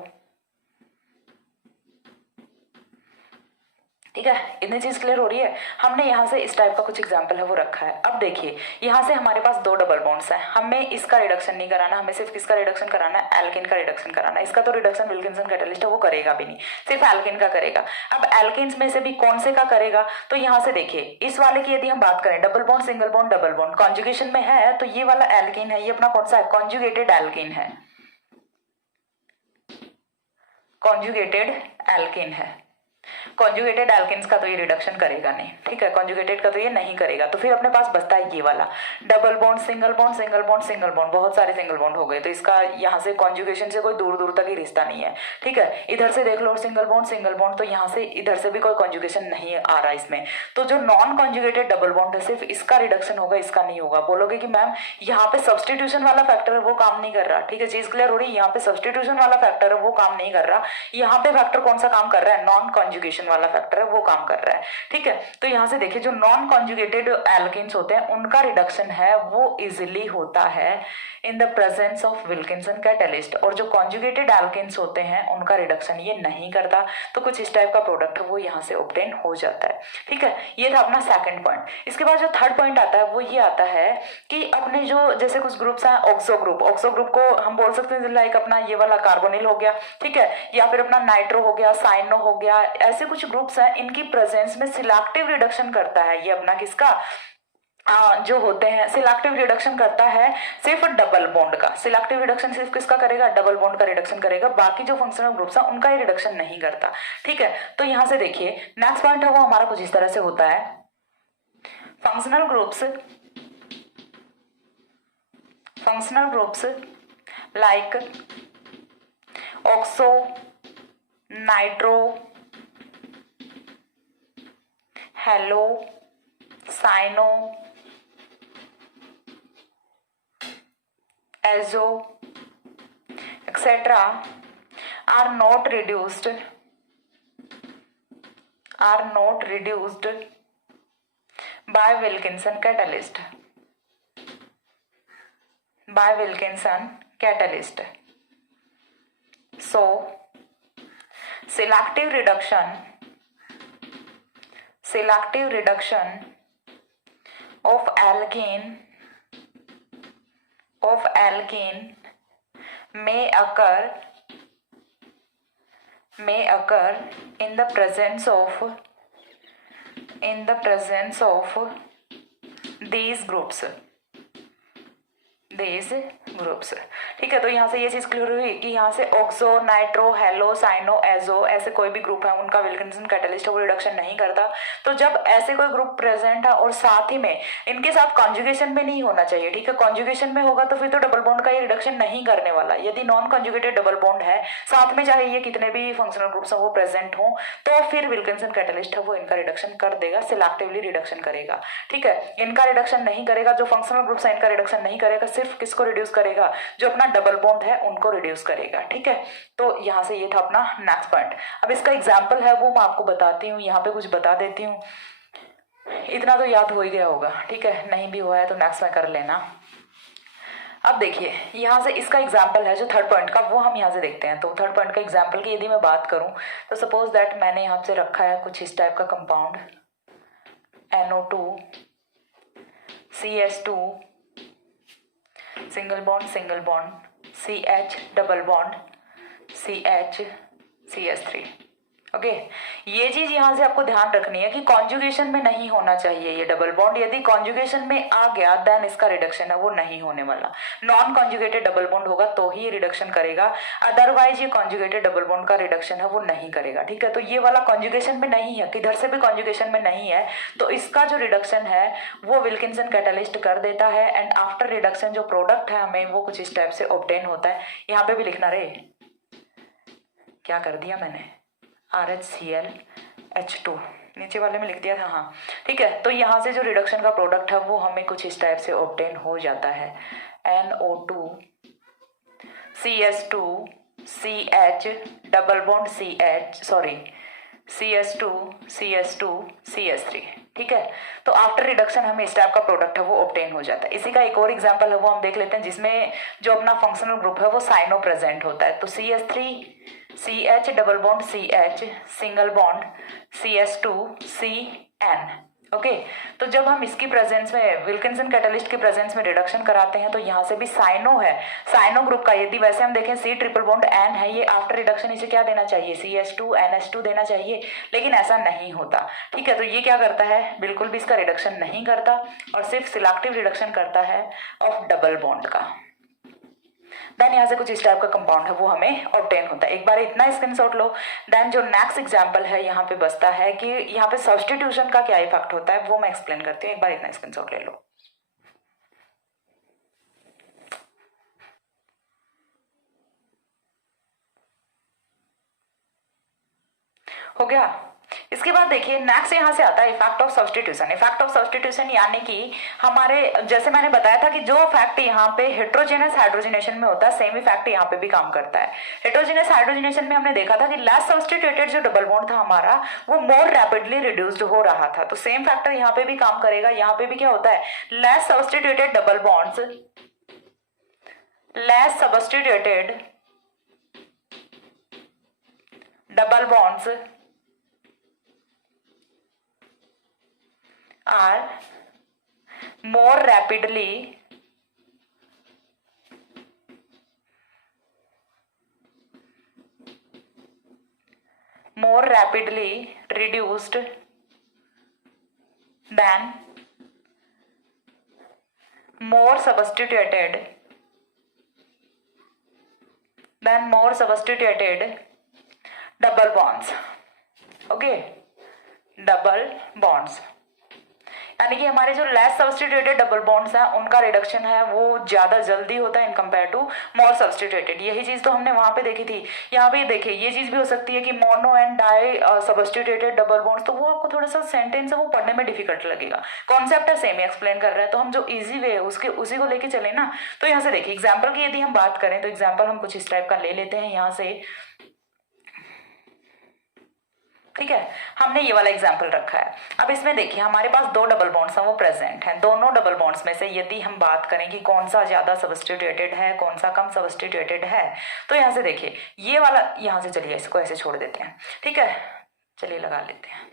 ठीक है, इतनी चीज क्लियर हो रही है। हमने यहाँ से इस टाइप का कुछ एग्जाम्पल है वो रखा है। अब देखिए यहाँ से हमारे पास दो डबल बॉन्ड्स हैं, हमें इसका रिडक्शन नहीं कराना, हमें सिर्फ किसका रिडक्शन कराना है, एल्केन का रिडक्शन कराना है। इसका तो रिडक्शन विल्किंसन कैटलिस्ट है वो करेगा भी नहीं, सिर्फ एल्केन का करेगा। अब एल्केन्स में से भी कौन से का करेगा, तो यहाँ से देखिए इस वाले की यदि हम बात करें, double bond single bond double bond conjugation में है, तो ये वाला एल्केन है, ये अपना कौन सा है, कॉन्जुगेटेड एल्केन है, कॉन्जुगेटेड एल्केन है। कॉन्जुगेटेड एल्केन्स का तो ये रिडक्शन करेगा नहीं, ठीक है, कॉन्जुगेटेड का तो ये नहीं करेगा। तो फिर अपने पास बचता है ये वाला double bond single bond single bond single bond, बहुत सारे सिंगल बॉन्ड हो गए, तो इसका यहाँ से कॉन्जुगेशन से कोई दूर दूर तक ही रिश्ता नहीं है, ठीक है। इधर से देख लो सिंगल बॉन्ड, तो यहाँ से इधर से भी कोई कॉन्जुगेशन नहीं आ रहा इसमें। तो जो नॉन कॉन्जुगेटेड डबल बॉन्ड है सिर्फ इसका रिडक्शन होगा, इसका नहीं होगा। बोलोगे कि मैम यहाँ पे सब्सटीट्यूशन वाला फैक्टर है वो काम नहीं कर रहा, ठीक है, चीज क्लियर हो रही है। यहाँ पे सब्सटीट्यूशन वाला फैक्टर है वो काम नहीं कर रहा, यहाँ पे फैक्टर कौन सा काम कर रहा है, नॉन कॉन्जुगेशन वाला फैक्टर है वो काम कर रहा है, ठीक है। तो यहाँ से देखिए जो नॉन कॉन्जुगेटेड एल्केन्स होते हैं उनका रिडक्शन है वो इजिली होता है in the presence of Wilkinson catalyst, और जो कॉन्जुगेटेड एल्केन्स होते हैं उनका रिडक्शन ये नहीं करता। तो कुछ इस टाइप का प्रोडक्ट है वो यहाँ से ऑब्टेन हो जाता है, ठीक है। ये था अपना सेकंड पॉइंट। इसके बाद जो थर्ड पॉइंट आता है वो ये आता है कि अपने जो जैसे कुछ ग्रुप्स हैं, ऑक्सो ग्रुप को हम बोल सकते हैं लाइक अपना ये वाला कार्बोनिल हो गया, ठीक है, या फिर अपना नाइट्रो हो गया, साइनो हो गया, ऐसे कुछ ग्रुप्स हैं, इनकी प्रेजेंस में सिलेक्टिव रिडक्शन करता है ये अपना किसका, जो होते हैं सिलेक्टिव रिडक्शन करता है सिर्फ डबल बॉन्ड का। सिलेक्टिव रिडक्शन सिर्फ किसका करेगा, डबल बॉन्ड का रिडक्शन करेगा, बाकी जो फंक्शनल ग्रुप्स हैं उनका ये रिडक्शन नहीं करता, ठीक है। तो यहां से देखिए नेक्स्ट पॉइंट है वो हमारा कुछ इस तरह से होता है, functional groups like oxo, nitro, halo, cyano, azo etc. are not reduced by Wilkinson catalyst. So selective reduction of alkene may occur in the presence of these groups, ठीक है। तो यहाँ से ये चीज क्लियर हुई कि यहाँ से oxo, nitro, halo, cyano, azo ऐसे कोई भी ग्रुप है उनका विल्किंसन कैटलिस्ट वो रिडक्शन नहीं करता। तो जब ऐसे कोई ग्रुप प्रेजेंट है और साथ ही में इनके साथ कॉन्जुगेशन में नहीं होना चाहिए, ठीक है, कॉन्जुगेशन में होगा तो फिर तो डबल बॉन्ड का ये रिडक्शन नहीं करने वाला। यदि नॉन कॉन्जुगेटेड डबल बॉन्ड है साथ में चाहे ये कितने भी फंक्शनल ग्रुप्स हैं वो प्रेजेंट हो, तो फिर विल्किंसन कैटलिस्ट है वो इनका रिडक्शन कर देगा, सिलेक्टिवली रिडक्शन करेगा, ठीक है। इनका रिडक्शन नहीं करेगा, जो फंक्शनल ग्रुप्स है इनका रिडक्शन नहीं करेगा, सिर्फ किसको रिड्यूस करेगा, जो अपना डबल बॉन्ड है उनको रिड्यूस करेगा, ठीक है। तो यहाँ से ये था अपना नेक्स्ट पॉइंट। अब इसका एग्जाम्पल है वो मैं आपको बताती हूँ, यहाँ पे कुछ बता देती हूँ, इतना तो याद हो ही गया होगा, ठीक है, नहीं भी हुआ है तो नेक्स्ट में कर लेना। अब देखिए यहाँ से इसका एग्जाम्पल है जो थर्ड पॉइंट का वो हम यहाँ से देखते हैं। तो थर्ड पॉइंट का एग्जाम्पल की यदि मैं बात करूँ तो सपोज दैट मैंने यहाँ से रखा है कुछ इस टाइप का compound NO2 CH2 single bond CH double bond CH CH3, okay. ये चीज यहाँ से आपको ध्यान रखनी है कि कॉन्जुगेशन में नहीं होना चाहिए ये डबल बॉन्ड। यदि कॉन्जुगेशन में आ गया देन इसका रिडक्शन है वो नहीं होने वाला। नॉन कॉन्जुगेटेड डबल बॉन्ड होगा तो ही ये रिडक्शन करेगा, अदरवाइज ये कॉन्जुगेटेड डबल बॉन्ड का रिडक्शन है वो नहीं करेगा, ठीक है। तो ये वाला कॉन्जुगेशन में नहीं है, किधर से भी कॉन्जुगेशन में नहीं है, तो इसका जो रिडक्शन है वो विल्किंसन कैटलिस्ट कर देता है। एंड आफ्टर रिडक्शन जो प्रोडक्ट है हमें वो कुछ इस टाइप से ऑब्टेन होता है। यहाँ पे भी लिखना रे, क्या कर दिया मैंने, RHClH2 नीचे वाले में लिख दिया था, हाँ ठीक है। तो यहाँ से जो रिडक्शन का प्रोडक्ट है वो हमें कुछ इस टाइप से ऑब्टेन हो जाता है, NO2 CS2 CH double bond CS2 CS2 CS3, ठीक है। तो आफ्टर रिडक्शन हमें इस टाइप का प्रोडक्ट है वो ऑब्टेन हो जाता है। इसी का एक और एग्जांपल है वो हम देख लेते हैं, जिसमें जो अपना फंक्शनल ग्रुप है वो साइनो प्रेजेंट होता है। तो CS3 CH double bond CH single bond CS2 CN, okay. तो जब हम इसकी प्रेजेंस में विल्किंसन कैटलिस्ट के प्रेजेंस में रिडक्शन कराते हैं तो यहाँ से भी साइनो है, साइनो ग्रुप का यदि वैसे हम देखें C ट्रिपल बॉन्ड N है, ये आफ्टर रिडक्शन इसे क्या देना चाहिए, CH2 NH2 देना चाहिए, लेकिन ऐसा नहीं होता, ठीक है। तो ये क्या करता है, बिल्कुल भी इसका रिडक्शन नहीं करता और सिर्फ सिलेक्टिव रिडक्शन करता है ऑफ डबल बॉन्ड का। देन यहाँ से कुछ इस टाइप का कंपाउंड है वो हमें ऑब्टेन होता है। एक बार इतना स्क्रीनशॉट लो। देन जो नेक्स्ट एग्जांपल है यहाँ पे बचता है कि यहाँ पे सब्स्टिट्यूशन का क्या इफेक्ट होता है वो मैं एक्सप्लेन करती हूँ। एक बार इतना स्क्रीनशॉट ले लो। हो गया। इसके बाद देखिए नेक्स्ट यहाँ से आता है effect of substitution. Effect of substitution यानी कि हमारे, जैसे मैंने बताया था कि जो इफेक्ट यहाँ पे हेट्रोजेनस हाइड्रोजनेशन में होता है, सेम इफेक्ट यहाँ पे भी काम करता है। हेट्रोजेनस हाइड्रोजनेशन में हमने देखा था कि लेस सब्स्टिट्यूटेड जो डबल बॉन्ड था हमारा वो मोर रैपिडली रिड्यूस्ड हो रहा था। तो सेम फैक्टर यहाँ पे भी काम करेगा। यहाँ पे भी क्या होता है, less substituted double bonds are more rapidly reduced than more substituted double bonds, okay, double bonds। यानी कि हमारे जो लेस सब्स्टिट्यूटेड डबल बॉन्ड्स हैं उनका रिडक्शन है वो ज्यादा जल्दी होता है in compare to more substituted. यही चीज तो हमने वहां पे देखी थी। यहाँ पे देखिए ये चीज भी हो सकती है कि mono and di substituted double bonds, तो वो आपको थोड़ा सा सेंटेंस है वो पढ़ने में डिफिकल्ट लगेगा। कॉन्सेप्ट है सेम ही एक्सप्लेन कर रहा है, तो हम जो इजी वे है उसके उसी को लेके चले ना। तो यहाँ से देखिए एग्जाम्पल की यदि हम बात करें तो एग्जाम्पल हम कुछ इस टाइप का ले लेते हैं यहाँ से, ठीक है। हमने ये वाला एग्जाम्पल रखा है। अब इसमें देखिए हमारे पास दो डबल बॉन्ड्स हैं वो प्रेजेंट हैं। दोनों डबल बॉन्ड्स में से यदि हम बात करें कि कौन सा ज्यादा सब्स्टिट्यूटेड है कौन सा कम सब्स्टिट्यूटेड है, तो यहाँ से देखिए ये वाला, यहाँ से चलिए इसको ऐसे छोड़ देते हैं, ठीक है, चलिए लगा लेते हैं।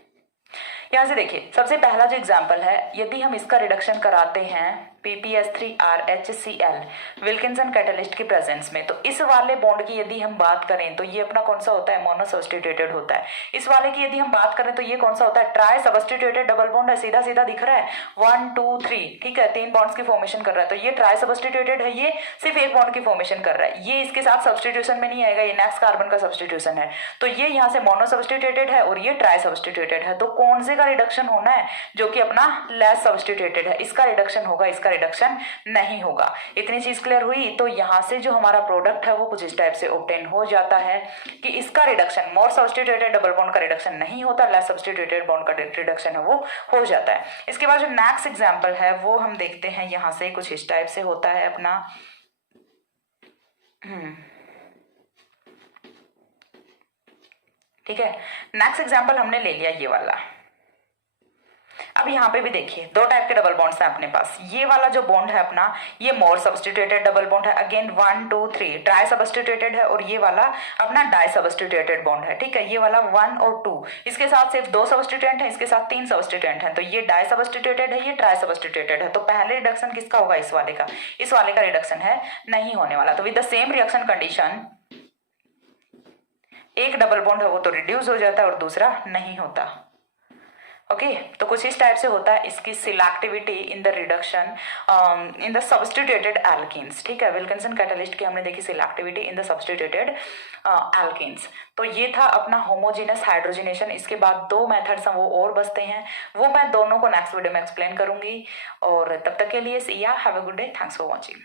यहाँ से देखिए सबसे पहला जो एग्जाम्पल है, यदि हम इसका रिडक्शन कराते हैं PPS3RHCl विल्किंसन कैटलिस्ट के प्रेजेंस में, तो इस वाले बॉन्ड की यदि हम बात करें तो ये अपना कौन सा होता है, मोनो सब्स्टिट्यूटेड होता है। इस वाले की यदि हम बात करें तो ये कौन सा होता है, ट्राई सब्स्टिट्यूटेड डबल बॉन्ड है। सीधा सीधा दिख रहा है 1 2 3, ठीक है, 3 बॉन्ड्स की फॉर्मेशन कर रहा है। तो ये ट्राई सब्स्टिट्यूटेड है, ये सिर्फ एक बॉन्ड की फॉर्मेशन कर रहा है, ये इसके साथ सब्स्टिट्यूशन में नहीं आएगा, ये नेक्स्ट कार्बन का सब्स्टिट्यूशन है। तो ये यहाँ से मोनो सब्स्टिट्यूटेड है और ये ट्राई सब्स्टिट्यूटेड है। तो कौन से का रिडक्शन होना है, जो कि अपना लेस सब्स्टिट्यूटेड है, इसका रिडक्शन होगा, इसका रिडक्शन नहीं होगा। इतनी चीज क्लियर हुई। तो यहाँ से जो हमारा प्रोडक्ट है वो कुछ इस टाइप से ऑब्टेन हो जाता है कि इसका रिडक्शन मोर सब्स्टिट्यूटेड डबल बॉन्ड का रिडक्शन नहीं होता, लेस सब्स्टिट्यूटेड बॉन्ड का रिडक्शन है वो हो जाता है। इसके बाद जो नेक्स्ट एग्जांपल है वो हम देखते हैं, यहाँ से कुछ इस टाइप से होता है अपना, ठीक है। नेक्स्ट एग्जांपल हमने ले लिया ये वाला। अब यहाँ पे भी देखिए दो टाइप के डबल बॉन्ड्स हैं अपने पास। ये वाला जो बॉन्ड है अपना, ये मोर सब्स्टिट्यूटेड डबल बॉन्ड है, अगेन 1 2 3 ट्राई सब्स्टिट्यूटेड है, और ये वाला अपना डाई सब्स्टिट्यूटेड बॉन्ड है, ठीक है। ये वाला 1 और 2, इसके साथ सिर्फ 2 सब्स्टिट्यूएंट है, इसके साथ 3 सब्स्टिट्यूएंट है। तो ये डाई सब्स्टिट्यूटेड है, ये ट्राई सब्स्टिट्यूटेड है। तो पहले रिडक्शन किसका होगा, इस वाले का। इस वाले का रिडक्शन है नहीं होने वाला। तो with the same reaction condition एक डबल बॉन्ड है वो तो रिड्यूस हो जाता है और दूसरा नहीं होता, ओके। तो कुछ इस टाइप से होता है इसकी selectivity in the reduction in the substituted alkenes, ठीक है। विल्किंसन कैटलिस्ट की हमने देखी selectivity in the substituted alkenes. तो ये था अपना होमोजेनस हाइड्रोजनेशन। इसके बाद 2 मेथड्स हैं वो और बचते हैं, वो मैं दोनों को नेक्स्ट वीडियो में एक्सप्लेन करूंगी। और तब तक के लिए सी या, have a good day, thanks for watching.